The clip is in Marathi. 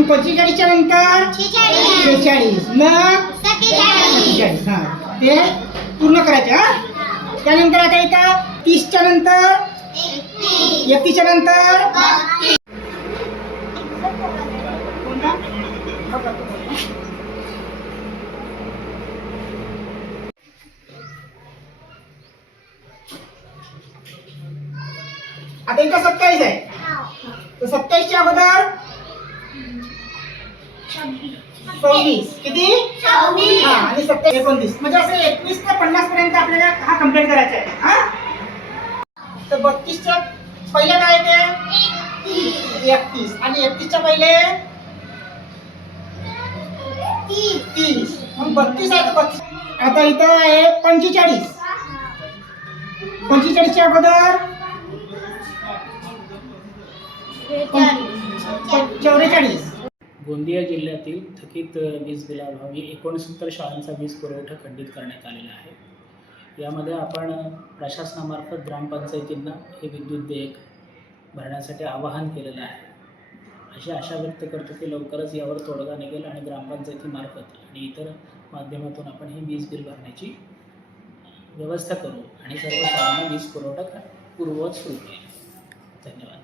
पंचेचाळीसच्या नंतर शेहेचाळीस मग सत्तेचाळीस. हा. ते पूर्ण करायचे हा. त्यानंतर आता इथं तीसच्या नंतर एकतीसच्या नंतर? आता इथं सत्तावीस आहे. तर सत्तावीसच्या अगोदर सव्वीस. किती? हा आणि सत्तावीस एकोणतीस. म्हणजे असं एकवीस ते पन्नास पर्यंत आपल्याला हा कंप्लीट करायचा आहे. हा? तर बत्तीसच्या पहिले काय ते? एकतीस. आणि एकतीसच्या पहिले? तीस. मग बत्तीस आहे बत्तीस. आता इथं आहे पंचेचाळीस. पंचेचाळीसच्या अगोदर? चौवेचाळीस गोंदिया जिल्ह्यातील थकीत वीज बिलाअभावी एकोणसत्तर शाळांचा वीज पुरवठा खंडित करण्यात आलेला आहे. यामध्ये आपण प्रशासनामार्फत ग्रामपंचायतींना हे विद्युत देयक भरण्यासाठी आवाहन केलेलं आहे. अशी आशा व्यक्त करतो की लवकरच यावर तोडगा निघेल आणि ग्रामपंचायतीमार्फत आणि इतर माध्यमातून आपण ही वीज बिल भरण्याची व्यवस्था करू आणि सर्व शाळांना वीज पुरवठा पूर्ववत सुरू केला. धन्यवाद.